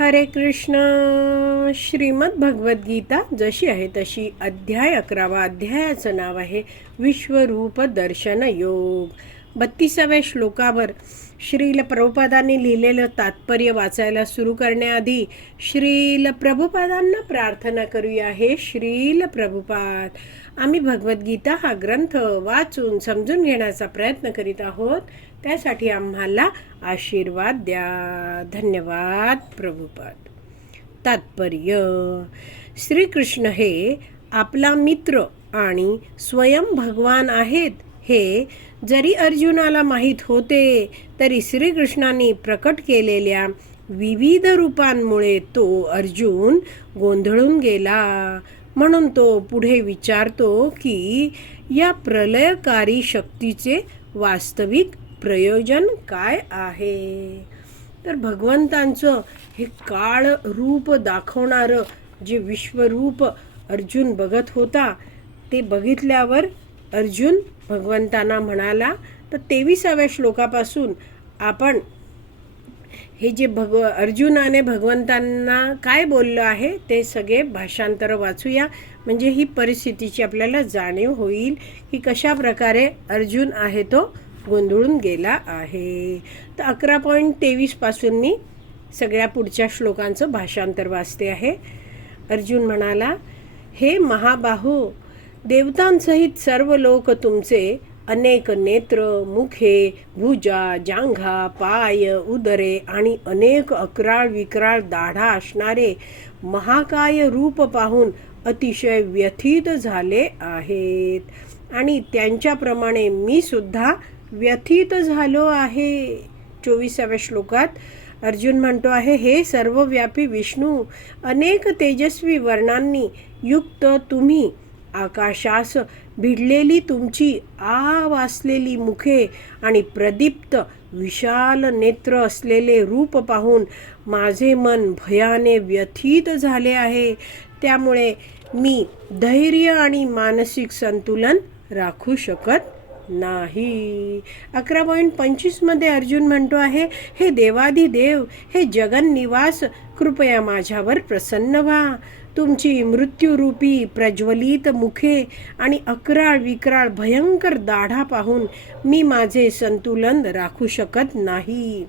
हरे कृष्ण. श्रीमद भगवद्गीता जशी आहे तशी अध्याय अकरावा अध्यायाचं नाव आहे विश्वरूप दर्शन योग. बत्तीसाव्या श्लोकावर श्रील प्रभुपादांनी लिहिलेलं तात्पर्य वाचायला सुरू करण्याआधी श्रील प्रभुपादांना प्रार्थना करूया. हे श्रील प्रभुपाद आम्ही भगवद्गीता हा ग्रंथ वाचून समजून घेण्याचा प्रयत्न करीत आहोत. त्यासाठी आम्हाला आशीर्वाद द्या. धन्यवाद प्रभुपाद. तात्पर्य श्रीकृष्ण हे आपला मित्र आणि स्वयं भगवान आहेत हे जरी अर्जुनाला माहीत होते तरी श्रीकृष्णाने प्रकट केलेल्या विविध रूपांमुळे तो अर्जुन गोंधळून गेला. म्हणून तो पुढे विचारतो की या प्रलयकारी शक्तीचे वास्तविक प्रयोजन काय आहे? तर भगवंतांचं हे काळ रूप दाखवणारं जे विश्वरूप अर्जुन बघत होता ते बघितल्यावर अर्जुन भगवंतांना म्हणाला तर तेविसाव्या श्लोकापासून आपण हे जे भगव अर्जुनाने भगवंतांना काय बोललं आहे ते सगळे भाषांतर वाचूया. म्हणजे ही परिस्थितीची आपल्याला जाणीव होईल की कशा प्रकारे अर्जुन आहे तो गोंधळून गेला आहे. तर अकरा पॉईंट तेवीसपासून मी सगळ्या पुढच्या श्लोकांचं भाषांतर वाचते आहे. अर्जुन म्हणाला हे महाबाहो देवतांसहित सर्व लोक तुमचे अनेक नेत्र मुखे भुजा जांघा पाय उदरे आणि अनेक अकराळ विक्राळ दाढा असणारे महाकाय रूप पाहून अतिशय व्यथित झाले आहेत. आणि त्यांच्याप्रमाणे मी सुद्धा व्यथित झालो आहे. चोवीसाव्या श्लोकात अर्जुन म्हणतो आहे हे सर्वव्यापी विष्णू अनेक तेजस्वी वर्णांनी युक्त तुम्ही. आकाशास भिडलेली तुमची आ वासलेली मुखे आणि प्रदीप्त विशाल नेत्र असलेले रूप पाहून माझे मन भयाने व्यथित झाले आहे. त्यामुळे मी धैर्य आणि मानसिक संतुलन राखू शकत नाही. अकरा पॉईंट पंचवीसमध्ये अर्जुन म्हणतो आहे हे देवाधी देव हे जगन्निवास कृपया माझ्यावर प्रसन्न व्हा. तुमची मृत्यूरूपी प्रज्वलित मुखे आणि अकराळ विक्राळ भयंकर दाढा पाहून मी माझे संतुलन राखू शकत नाही.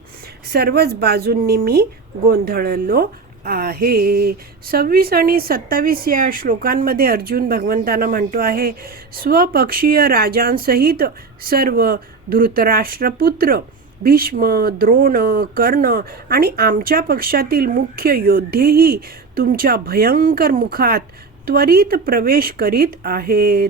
सर्वच बाजूंनी मी गोंधळलो आहे. सव्वीस आणि सत्तावीस या श्लोकांमध्ये अर्जुन भगवंतांना म्हणतो आहे स्वपक्षीय राजांसहित सर्व धृतराष्ट्रपुत्र भीष्म द्रोण कर्ण आणि आमच्या पक्षातील मुख्य योद्धेही तुमच्या भयंकर मुखात त्वरित प्रवेश करीत आहेत.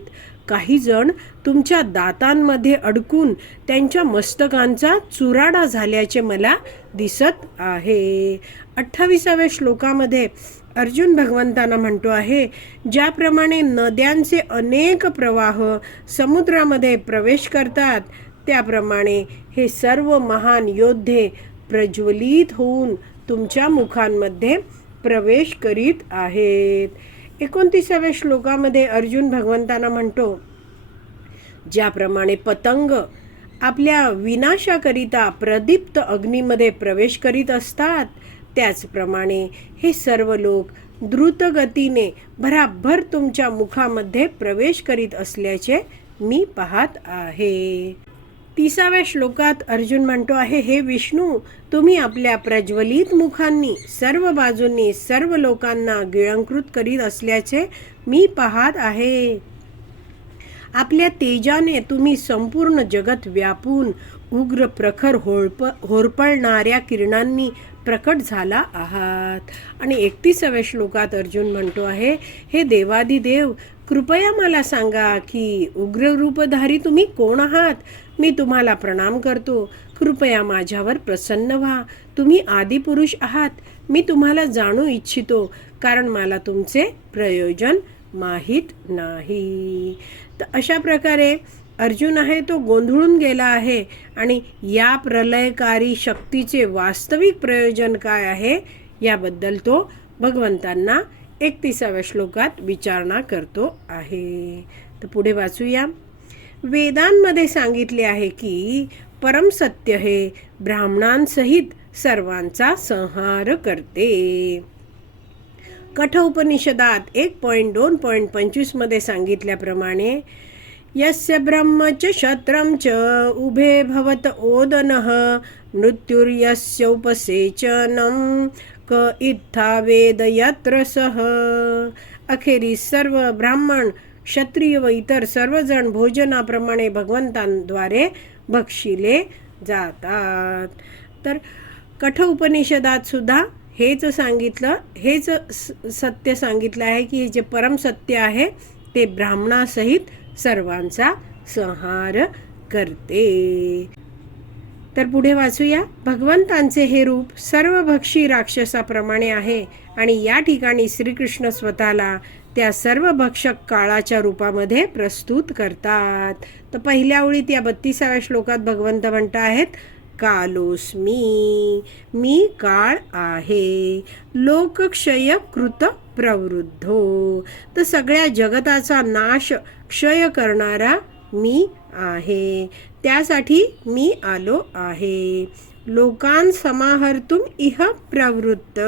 काही जण तुमच्या दातांमध्ये अडकून त्यांच्या मस्तकांचा चुराडा झाल्याचे मला दिसत आहे. अठ्ठावीसाव्या श्लोकामध्ये अर्जुन भगवंतांना म्हणतो आहे ज्याप्रमाणे नद्यांचे अनेक प्रवाह समुद्रामध्ये प्रवेश करतात त्याप्रमाणे हे सर्व महान योद्धे प्रज्वलित होऊन तुमच्या मुखांमध्ये प्रवेश करीत आहेत. एकोणतीसाव्या श्लोकामध्ये अर्जुन भगवंतांना म्हणतो ज्याप्रमाणे पतंग आपल्या विनाशाकरिता प्रदीप्त अग्नीमध्ये प्रवेश करीत असतात त्याचप्रमाणे हे सर्व लोक द्रुतगतीने भराभर तुमच्या मुखामध्ये प्रवेश करीत असल्याचे मी पाहत आहे. तिसाव्या श्लोकात अर्जुन म्हणतो आहे हे विष्णू तुम्ही आपल्या प्रज्वलित मुखांनी सर्व बाजूंनी सर्व लोकांना गिळंकृत करीत असल्याचे मी पाहत आहे. आपल्या तेजाने तुम्ही संपूर्ण जगत व्यापून उग्र प्रखर होळप होरपळणाऱ्या किरणांनी प्रकट झाला आहात. आणि एकतीसाव्या श्लोकात अर्जुन म्हणतो आहे हे देवादिदेव कृपया मला सांगा की उग्र रूपधारी तुम्ही कोण आहात? मी तुम्हाला प्रणाम करतो. कृपया माझ्यावर प्रसन्न व्हा. तुम्ही आदिपुरुष आहात. मी तुम्हाला जाणू इच्छितो कारण मला तुमचे प्रयोजन माहीत नाही. तर अशा प्रकारे अर्जुन आहे तो गोंधळून गेला आहे आणि या प्रलयकारी शक्तीचे वास्तविक प्रयोजन काय आहे? याबद्दल तो भगवंतांना एकतीसाव्या श्लोकात विचारणा करतो आहे. तर पुढे वाचूया. वेदांमध्ये सांगितले आहे की परमसत्य हे ब्राह्मणांसहित सर्वांचा संहार करते. कठोपनिषदात एक पॉईंट दोन पॉईंट पंचवीसमध्ये सांगितल्याप्रमाणे यस्य ब्रह्म च शत्रं च उभे भवत ओदनः मृत्युर्यस्योपसेचनं क इत्था वेद यत्र सह. अखेरीस सर्व ब्राह्मण क्षत्रिय व इतर सर्वजण भोजनाप्रमाणे भगवंतांद्वारे भक्षिले जातात. तर कठोपनिषदात सुद्धा हेच सांगितलं हेच स- सत्य सांगितलं आहे की हे जे परम सत्य आहे ते ब्राह्मणासहित सर्वांचा संहार करते. तर पुढे वाचूया. भगवंतांचे हे रूप सर्व भक्षी राक्षसाप्रमाणे आहे आणि या ठिकाणी श्रीकृष्ण स्वतःला त्या सर्व भक्षक काळाच्या रूपामध्ये प्रस्तुत करतात. तर पहिल्या ओळीत या बत्तीसाव्या श्लोकात भगवंत म्हणत आहेत कालोस्मी मी काळ आहे लोकक्षय कृत प्रवृद्धो. तर सगळ्या जगताचा नाश क्षय करणारा मी आहे. त्यासाठी मी आलो आहे. लोकां समाहर्तुम इह प्रवृत्त.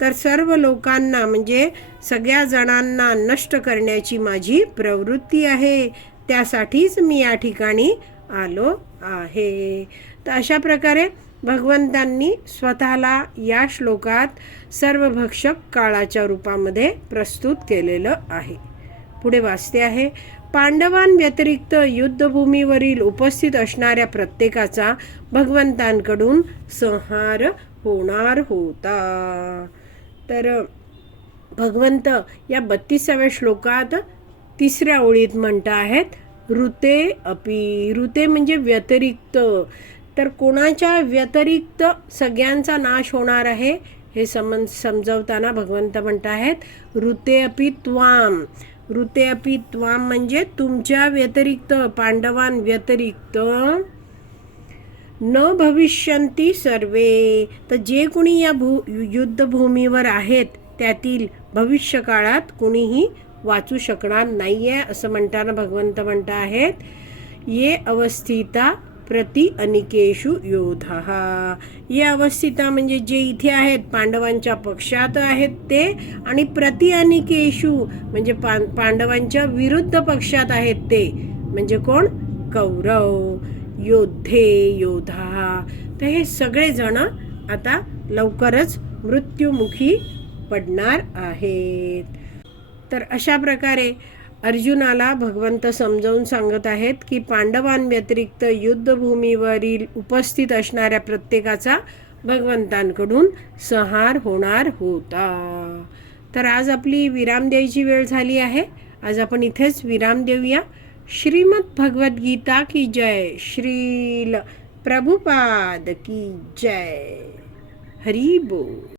तर सर्व लोकांना म्हणजे सगळ्या जणांना नष्ट करण्याची माझी प्रवृत्ती आहे. त्यासाठीच मी या ठिकाणी आलो आहे. तर अशा प्रकारे भगवंतांनी स्वतःला या श्लोकात सर्व भक्षक काळाच्या रूपामध्ये प्रस्तुत केलेलं आहे. पुढे वाचते आहे. पांडवांव्यतिरिक्त युद्धभूमीवरील उपस्थित असणाऱ्या प्रत्येकाचा भगवंतांकडून संहार होणार होता. तर भगवंत या बत्तीसाव्या श्लोकात तिसऱ्या ओळीत म्हणत आहेत ऋते अपि. ऋते म्हणजे व्यतिरिक्त. तर कोणाच्या व्यतिरिक्त सगळ्यांचा नाश होणार आहे हे समन समजवताना भगवंत म्हणत आहेत ऋते अपि त्वाम. ऋते अपि त्वाम म्हणजे तुमच्या व्यतिरिक्त पांडवां व्यतिरिक्त. न भविष्यंती सर्वे. तर जे कुणी या भू युद्धभूमीवर आहेत त्यातील भविष्यकाळात कुणीही वाचू शकणार नाही आहे असं म्हणताना भगवंत म्हणता आहेत. ये अवस्थिता प्रति अनिकेशु योधा. ये अवस्थिता म्हणजे जे इथे आहेत पांडवांच्या पक्षात आहेत ते आणि प्रति अनिकेशु म्हणजे पां पांडवांच्या विरुद्ध पक्षात आहेत ते म्हणजे कोण? कौरव योद्धे योधा तर हे सगळेजण आता लवकरच मृत्युमुखी पडणार आहेत. तर अशा प्रकारे अर्जुनाला भगवंत समजावून सांगत आहेत की पांडवांव्यतिरिक्त युद्धभूमीवरील उपस्थित असणाऱ्या प्रत्येकाचा भगवंतांकडून संहार होणार होता. तर आज आपली विराम द्यायची वेळ झाली आहे. आज आपण इथेच विराम देऊया. श्रीमद भगवद्गीता की जय. श्रील प्रभुपाद की जय. हरी बोल.